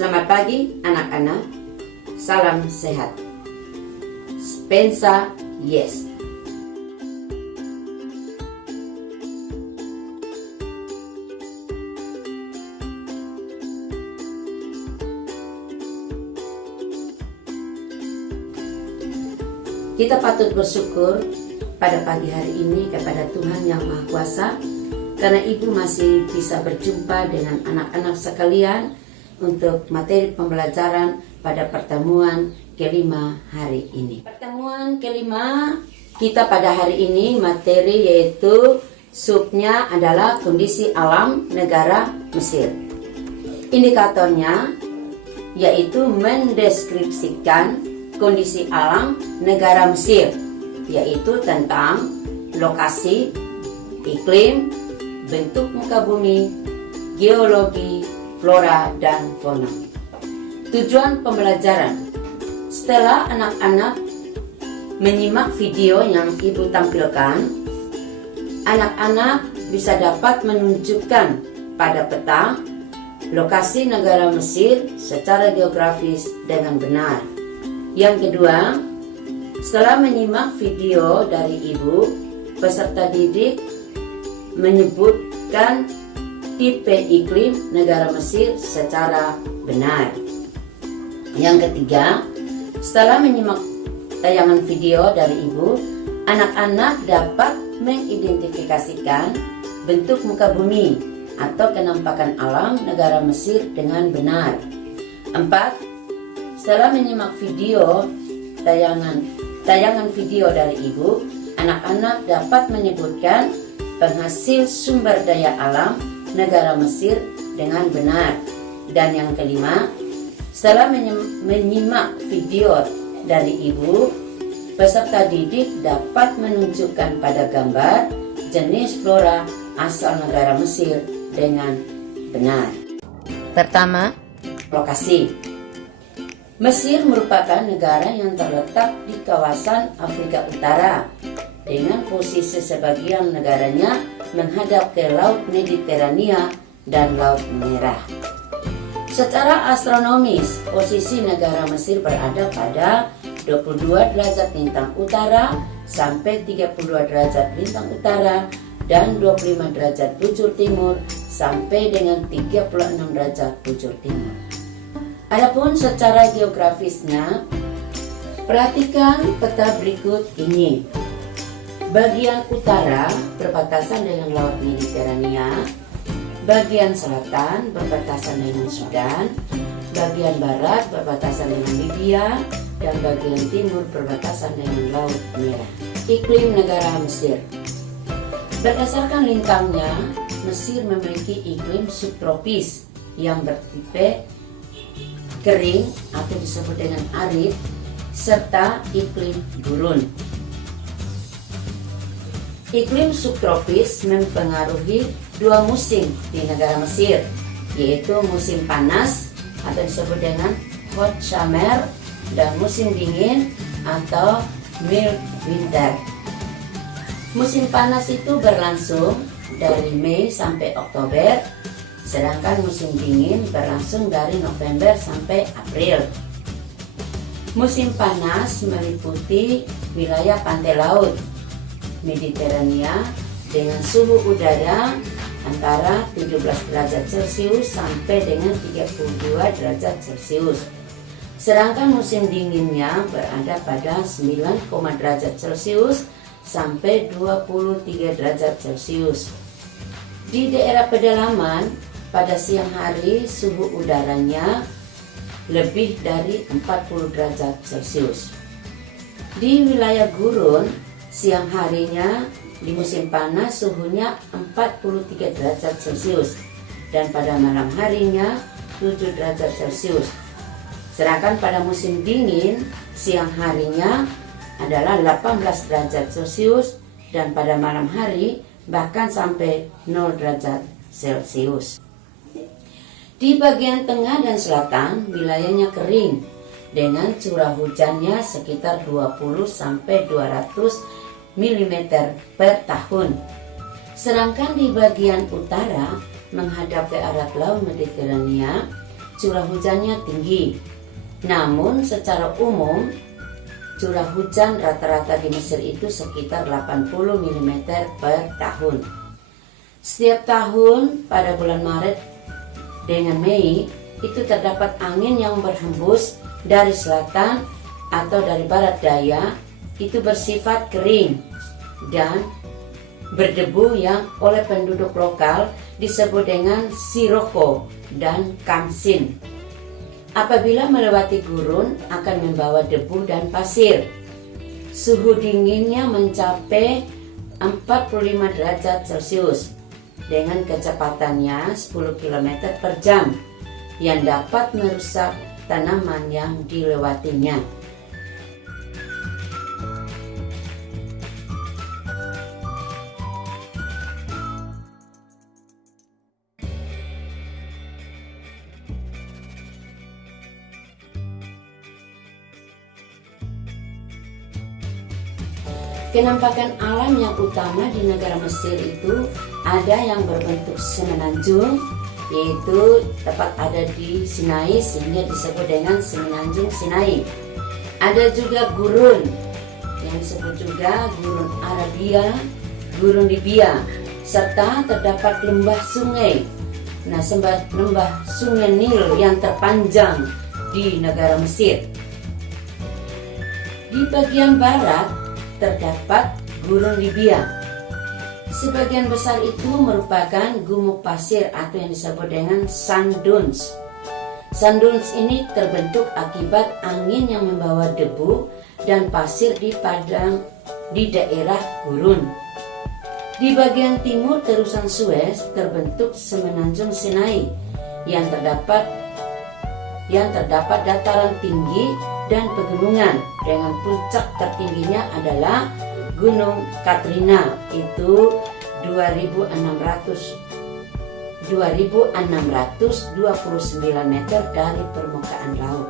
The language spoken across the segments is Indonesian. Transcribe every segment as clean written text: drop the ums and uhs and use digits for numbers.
Selamat pagi anak-anak, salam sehat. Spensa Yes. Kita patut bersyukur pada pagi hari ini kepada Tuhan Yang Maha Kuasa, karena Ibu masih bisa berjumpa dengan anak-anak sekalian untuk materi pembelajaran pada pertemuan kelima hari ini. Pertemuan kelima kita pada hari ini materi yaitu subnya adalah kondisi alam negara Mesir. Indikatornya yaitu mendeskripsikan kondisi alam negara Mesir, yaitu tentang lokasi, iklim, bentuk muka bumi, geologi, flora, dan fauna. Tujuan pembelajaran: setelah anak-anak menyimak video yang Ibu tampilkan, anak-anak bisa dapat menunjukkan pada peta lokasi negara Mesir secara geografis dengan benar. Yang kedua, setelah menyimak video dari Ibu, peserta didik menyebutkan tipe iklim negara Mesir secara benar. Yang ketiga, setelah menyimak tayangan video dari Ibu, anak-anak dapat mengidentifikasikan bentuk muka bumi atau kenampakan alam negara Mesir dengan benar. 4. Setelah menyimak video tayangan video dari Ibu, anak-anak dapat menyebutkan penghasil sumber daya alam negara Mesir dengan benar. Dan yang kelima, setelah menyimak video dari Ibu, peserta didik dapat menunjukkan pada gambar jenis flora asal negara Mesir dengan benar. Pertama, lokasi. Mesir merupakan negara yang terletak di kawasan Afrika Utara dengan posisi sebagian negaranya menghadap ke Laut Mediterania dan Laut Merah. Secara astronomis, posisi negara Mesir berada pada 22 derajat lintang utara sampai 32 derajat lintang utara dan 25 derajat bujur timur sampai dengan 36 derajat bujur timur. Adapun secara geografisnya, perhatikan peta berikut ini. Bagian utara berbatasan dengan Laut Mediterania, bagian selatan berbatasan dengan Sudan, bagian barat berbatasan dengan Libya, dan bagian timur berbatasan dengan Laut Merah. Iklim negara Mesir. Berdasarkan lintangnya, Mesir memiliki iklim subtropis yang bertipe kering atau disebut dengan arid, serta iklim gurun. Iklim subtropis mempengaruhi dua musim di negara Mesir, yaitu musim panas atau disebut dengan hot summer dan musim dingin atau mild winter. Musim panas itu berlangsung dari Mei sampai Oktober, sedangkan musim dingin berlangsung dari November sampai April. Musim panas meliputi wilayah pantai laut Mediterania dengan suhu udara antara 17 derajat Celcius sampai dengan 32 derajat Celcius. Sedangkan musim dinginnya berada pada 9, derajat Celcius sampai 23 derajat Celcius. Di daerah pedalaman, pada siang hari suhu udaranya lebih dari 40 derajat Celcius. Di wilayah gurun, siang harinya di musim panas suhunya 43 derajat Celcius dan pada malam harinya 7 derajat Celcius. Sedangkan pada musim dingin, siang harinya adalah 18 derajat Celcius dan pada malam hari bahkan sampai 0 derajat Celcius. Di bagian tengah dan selatan, wilayahnya kering dengan curah hujannya sekitar 20 sampai 200 mm per tahun. Sedangkan di bagian utara menghadap ke arah Laut Mediterania, curah hujannya tinggi. Namun secara umum curah hujan rata-rata di Mesir itu sekitar 80 mm per tahun. Setiap tahun pada bulan Maret dengan Mei itu terdapat angin yang berhembus dari selatan atau dari barat daya, itu bersifat kering dan berdebu yang oleh penduduk lokal disebut dengan siroko dan kamsin. Apabila melewati gurun akan membawa debu dan pasir. Suhu dinginnya mencapai 45 derajat Celcius dengan kecepatannya 10 km per jam yang dapat merusak tanaman yang dilewatinya. Kenampakan alam yang utama di negara Mesir itu ada yang berbentuk semenanjung, yaitu tepat ada di Sinai sehingga disebut dengan semenanjung Sinai. Ada juga gurun yang disebut juga gurun Arabia, gurun Libya, serta terdapat lembah sungai. Nah, lembah sungai Nil yang terpanjang di negara Mesir. Di bagian barat terdapat gurun Libya. Sebagian besar itu merupakan gumuk pasir atau yang disebut dengan sand dunes. Sand dunes ini terbentuk akibat angin yang membawa debu dan pasir di padang di daerah gurun. Di bagian timur terusan Suez terbentuk semenanjung Sinai yang terdapat dataran tinggi dan pegunungan dengan puncak tertingginya adalah Gunung Katrina, itu 2.629 meter dari permukaan laut.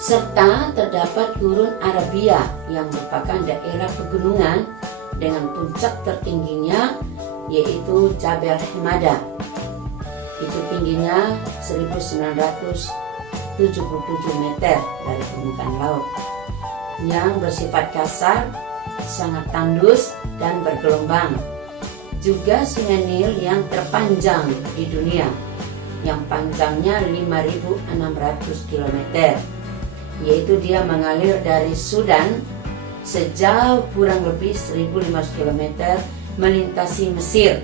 Serta terdapat gurun Arabia yang merupakan daerah pegunungan dengan puncak tertingginya yaitu Jabal Himada. Itu tingginya 1977 meter dari permukaan laut, yang bersifat kasar, sangat tandus dan bergelombang. Juga Sungai Nil yang terpanjang di dunia, yang panjangnya 5.600 km, yaitu dia mengalir dari Sudan sejauh kurang lebih 1.500 km melintasi Mesir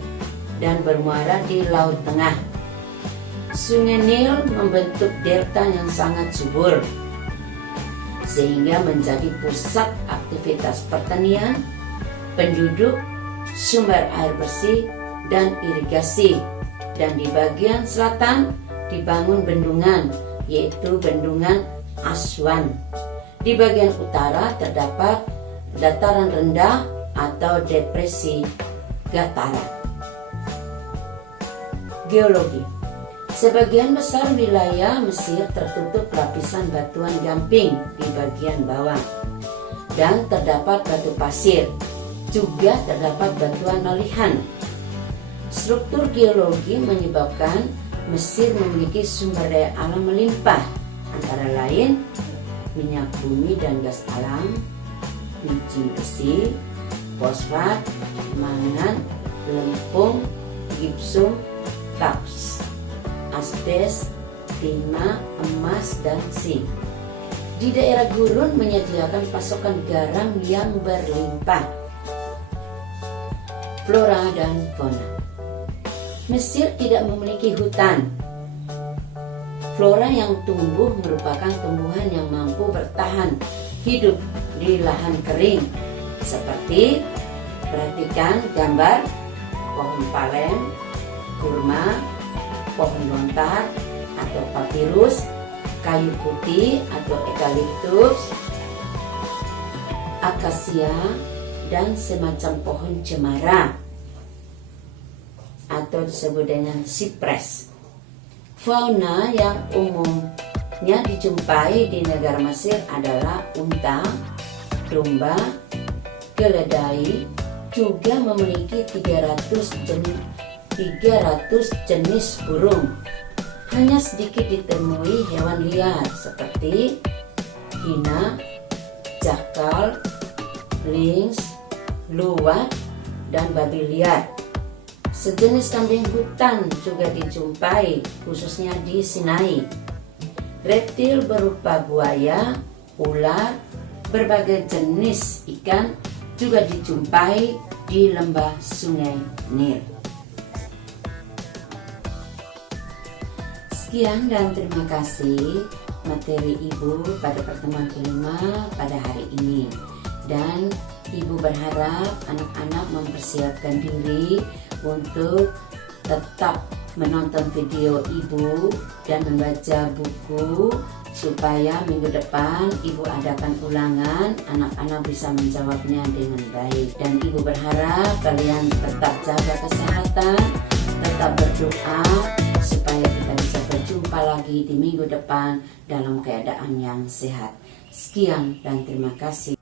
dan bermuara di Laut Tengah. Sungai Nil membentuk delta yang sangat subur sehingga menjadi pusat aktivitas pertanian, penduduk, sumber air bersih, dan irigasi. Dan di bagian selatan dibangun bendungan, yaitu bendungan Aswan. Di bagian utara terdapat dataran rendah atau depresi Gatara. Geologi. Sebagian besar wilayah Mesir tertutup lapisan batuan gamping di bagian bawah dan terdapat batu pasir, juga terdapat batuan lalihan. Struktur geologi menyebabkan Mesir memiliki sumber daya alam melimpah, antara lain minyak bumi dan gas alam, biji besi, fosfat, mangan, lempung, gipsum, taps, asbes, timah, emas, dan zinc. Di daerah gurun menyediakan pasokan garam yang berlimpah. Flora dan fauna. Mesir tidak memiliki hutan. Flora yang tumbuh merupakan tumbuhan yang mampu bertahan hidup di lahan kering, seperti perhatikan gambar pohon palen, kurma, pohon lontar atau papirus, kayu putih atau eukaliptus, akasia, dan semacam pohon cemara atau disebut dengan sipres. Fauna yang umumnya dijumpai di negara Mesir adalah unta, domba, keledai, juga memiliki 300 jenis burung. hanya sedikit ditemui hewan liar seperti hina, jakal, lynx, luwak, dan babi liar. Sejenis kambing hutan juga dijumpai, khususnya di Sinai. Reptil berupa buaya, ular, berbagai jenis ikan juga dijumpai di lembah Sungai Nil. Sekian dan terima kasih materi Ibu pada pertemuan kelima pada hari ini. Dan Ibu berharap anak-anak mempersiapkan diri untuk tetap menonton video Ibu dan membaca buku supaya minggu depan Ibu adakan ulangan, anak-anak bisa menjawabnya dengan baik. Dan Ibu berharap kalian tetap jaga kesehatan, tetap berdoa supaya kita bisa berjumpa lagi di minggu depan dalam keadaan yang sehat. Sekian dan terima kasih.